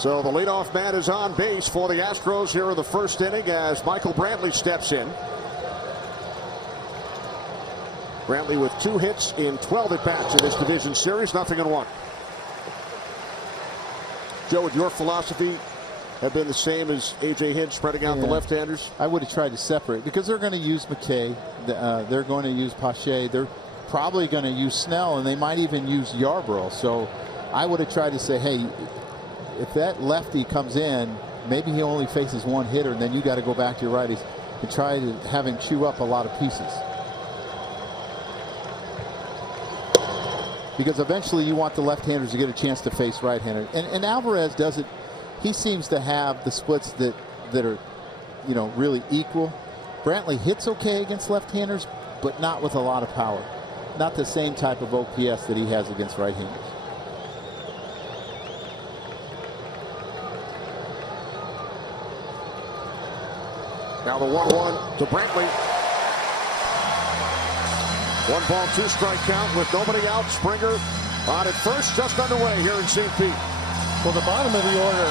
So the leadoff man is on base for the Astros here in the first inning as Michael Brantley steps in. Brantley with 2 hits in 12 at-bats in this division series, 0-1. Joe, would your philosophy have been the same as A.J. Hinch, spreading out the left-handers? I would have tried to separate because they're going to use McKay. They're going to use Pache. They're probably going to use Snell, and they might even use Yarbrough. So I would have tried to say, hey, if that lefty comes in, maybe he only faces 1 hitter, and then you got to go back to your righties and try to have him chew up a lot of pieces. Because eventually you want the left-handers to get a chance to face right-handers. And Alvarez does it. He seems to have the splits that are, really equal. Brantley hits okay against left-handers, but not with a lot of power. Not the same type of OPS that he has against right-handers. Now the 1-1 to Brantley. 1 ball, 2 strike count with nobody out. Springer on at first, just underway here in St. Pete. Well, the bottom of the order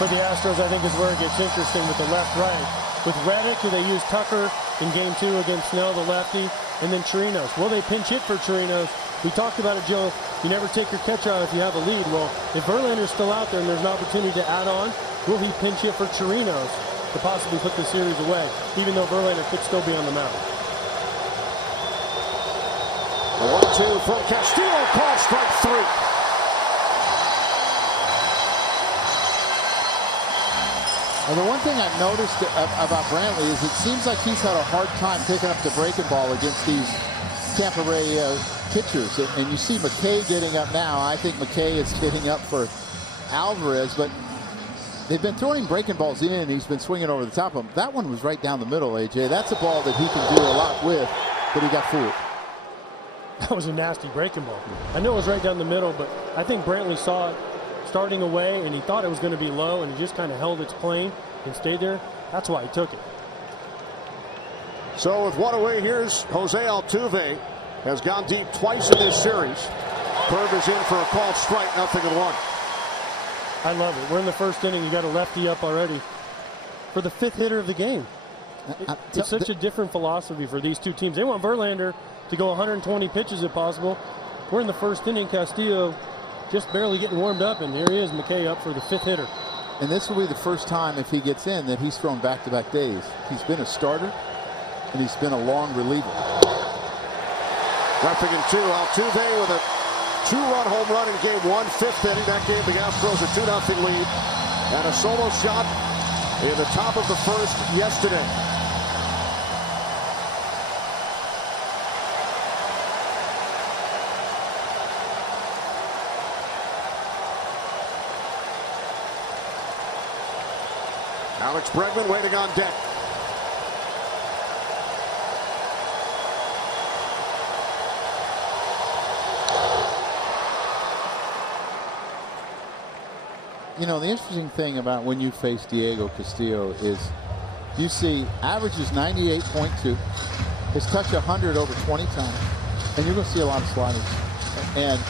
for the Astros, I think, is where it gets interesting with the left-right. With Reddick, who they used Tucker in Game 2 against Snell, the lefty, and then Chirinos. Will they pinch hit for Chirinos? We talked about it, Joe. You never take your catcher out if you have a lead. Well, if Verlander's still out there and there's an opportunity to add on, will he pinch hit for Chirinos to possibly put the series away, even though Verlander could still be on the mound? The 1-2 from Castillo, call strike 3. And the one thing I've noticed about Brantley is it seems like he's had a hard time picking up the breaking ball against these Tampa Ray pitchers. And you see McKay getting up now. I think McKay is getting up for Alvarez, but they've been throwing breaking balls in, and he's been swinging over the top of them. That one was right down the middle, AJ. That's a ball that he can do a lot with, but he got fooled. That was a nasty breaking ball. I know it was right down the middle, but I think Brantley saw it starting away, and he thought it was going to be low, and he just kind of held its plane and stayed there. That's why he took it. So with 1 away, here's Jose Altuve. Has gone deep twice in this series. Curve is in for a called strike, 0-1. I love it. We're in the first inning. You got a lefty up already for the 5th hitter of the game. It's such a different philosophy for these two teams. They want Verlander to go 120 pitches if possible. We're in the first inning. Castillo just barely getting warmed up, and here he is, McKay, up for the 5th hitter. And this will be the first time, if he gets in, that he's thrown back-to-back days. He's been a starter, and he's been a long reliever. Roughing in 2, Altuve with a 2-run home run in Game 1, 5th inning. That gave the Astros a 2-0 lead. And a solo shot in the top of the first yesterday. Alex Bregman waiting on deck. You know, the interesting thing about when you face Diego Castillo is you see averages 98.2, has touched 100 over 20 times, and you're going to see a lot of sliders. And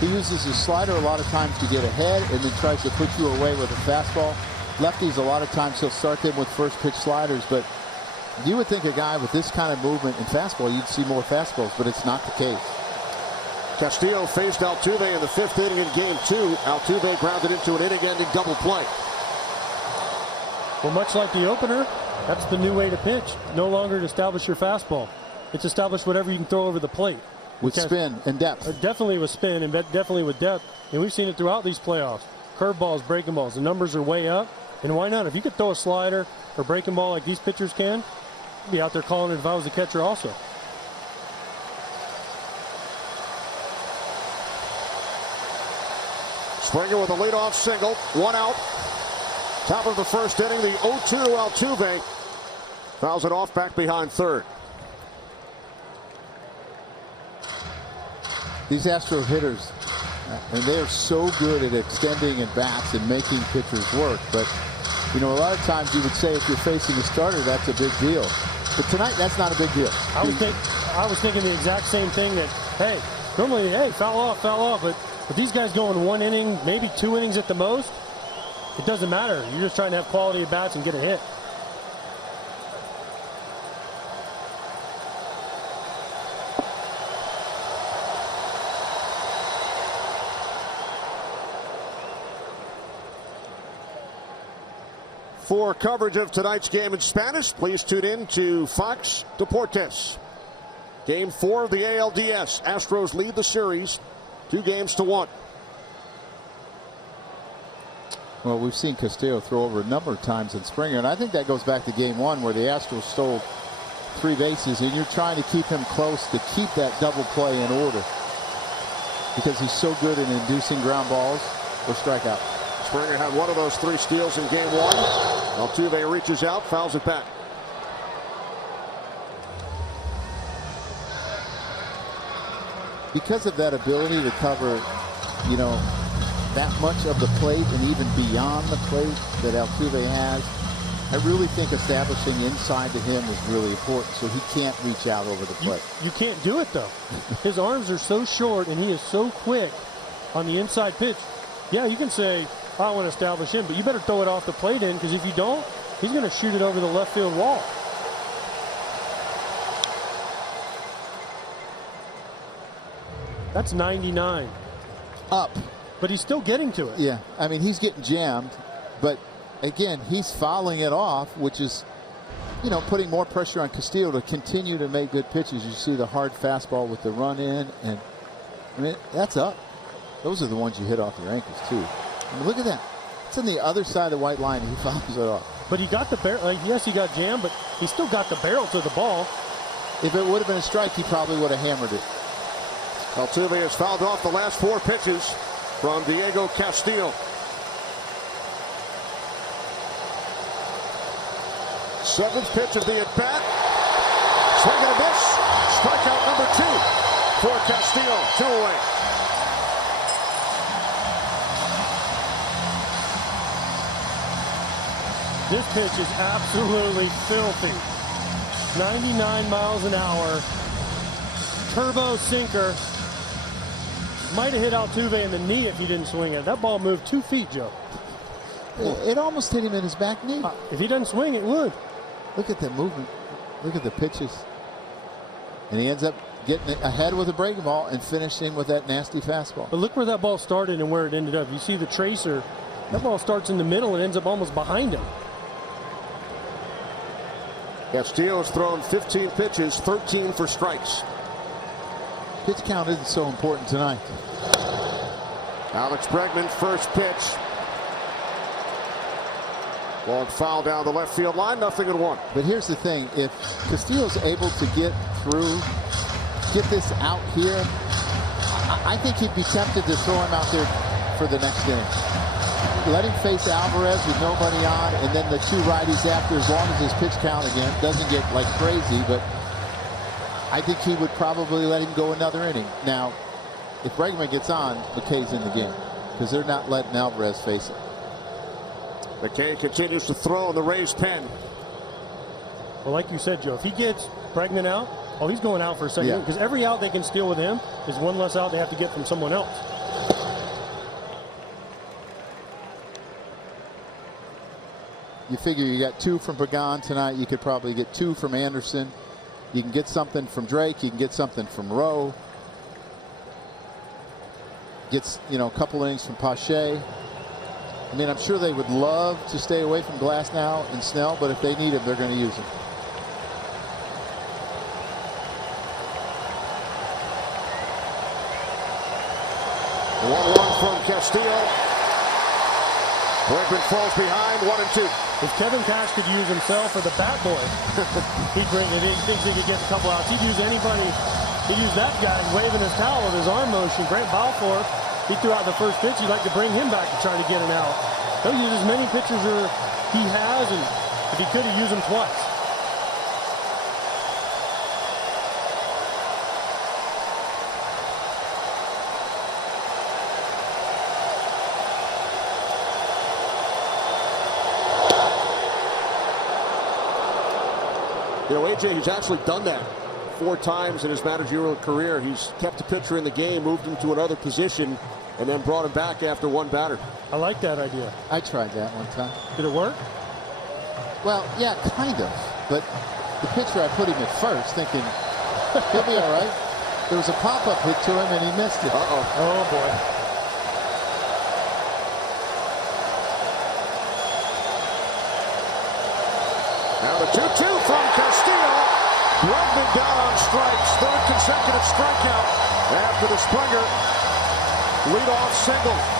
he uses his slider a lot of times to get ahead and then tries to put you away with a fastball. Lefties, a lot of times he'll start them with first pitch sliders, but you would think a guy with this kind of movement and fastball, you'd see more fastballs, but it's not the case. Castillo faced Altuve in the 5th inning in Game 2. Altuve grounded into an inning-ending double play. Well, much like the opener, that's the new way to pitch. No longer to establish your fastball. It's establish whatever you can throw over the plate. With spin and depth. Definitely with spin and definitely with depth. And we've seen it throughout these playoffs. Curveballs, breaking balls. The numbers are way up. And why not? If you could throw a slider or breaking ball like these pitchers can, I'd be out there calling it if I was the catcher also. Springer with a leadoff single, 1 out. Top of the first inning, the 0-2 to Altuve. Fouls it off back behind third. These Astro hitters, and they are so good at extending at bats and making pitchers work. But, you know, a lot of times you would say if you're facing a starter, that's a big deal. But tonight, that's not a big deal. I was thinking the exact same thing that, hey, normally, hey, foul off, but these guys go in 1 inning, maybe 2 innings at the most. It doesn't matter. You're just trying to have quality at bats and get a hit. For coverage of tonight's game in Spanish, please tune in to Fox Deportes. Game 4 of the ALDS. Astros lead the series 2-1. Well, we've seen Castillo throw over a number of times in Springer, and I think that goes back to game 1 where the Astros stole 3 bases, and you're trying to keep him close to keep that double play in order because he's so good in inducing ground balls or strikeout. Springer had one of those 3 steals in game 1. Altuve reaches out, fouls it back. Because of that ability to cover, you know, that much of the plate and even beyond the plate that Altuve has, I really think establishing inside to him is really important so he can't reach out over the plate. You can't do it, though. His arms are so short and he is so quick on the inside pitch. Yeah, you can say, I want to establish him, but you better throw it off the plate in, because if you don't, he's going to shoot it over the left field wall. That's 99. Up. But he's still getting to it. Yeah, I mean, he's getting jammed, but again, he's fouling it off, which is, you know, putting more pressure on Castillo to continue to make good pitches. You see the hard fastball with the run in, and I mean, that's up. Those are the ones you hit off your ankles, too. I mean, look at that. It's on the other side of the white line, and he fouls it off. But he got the barrel. Yes, he got jammed, but he still got the barrel to the ball. If it would have been a strike, he probably would have hammered it. Altuve has fouled off the last 4 pitches from Diego Castillo. 7th pitch of the at-bat. Swing and a miss. Strikeout number 2 for Castillo. 2 away. This pitch is absolutely filthy. 99 miles an hour. Turbo sinker. Might have hit Altuve in the knee if he didn't swing it. That ball moved 2 feet, Joe. It almost hit him in his back knee. If he doesn't swing, it would. Look at the movement. Look at the pitches. And he ends up getting ahead with a breaking ball and finishing with that nasty fastball. But look where that ball started and where it ended up. You see the tracer. That ball starts in the middle and ends up almost behind him. Castillo has thrown 15 pitches, 13 for strikes. Pitch count isn't so important tonight. Alex Bregman, first pitch. Long foul down the left field line, 0-1. But here's the thing, if Castillo's able to get this out here, I think he'd be tempted to throw him out there for the next game. Let him face Alvarez with nobody on, and then the 2 righties after, as long as his pitch count again doesn't get like crazy. But I think he would probably let him go another inning. Now, if Bregman gets on, McKay's in the game because they're not letting Alvarez face it. McKay continues to throw in the Rays pen. Well, like you said, Joe, if he gets Bregman out, he's going out for a second. Because every out they can steal with him is one less out they have to get from someone else. You figure you got 2 from Pagan tonight. You could probably get 2 from Anderson. You can get something from Drake. You can get something from Rowe. Gets, you know, a couple innings from Pache. I mean, I'm sure they would love to stay away from Glasnow and Snell, but if they need him, they're going to use him. The 1-1 from Castillo. Bregman falls behind, 1-2. If Kevin Cash could use himself or the bat boy, he'd bring it in. He thinks he could get a couple outs. He'd use anybody. He'd use that guy waving his towel with his arm motion. Grant Balfour, he threw out the first pitch. He'd like to bring him back to try to get him out. He'll use as many pitchers as he has, and if he could, he'd use them twice. You know, AJ, he's actually done that 4 times in his managerial career. He's kept a pitcher in the game, moved him to another position, and then brought him back after 1 batter. I like that idea. I tried that one time. Did it work? Well, yeah, kind of. But the pitcher, I put him at first, thinking he'll be all right. There was a pop-up hit to him, and he missed it. Uh-oh. Oh, boy. Now the 2-2 from Castillo. Bregman down on strikes. Third consecutive strikeout after the Springer leadoff single.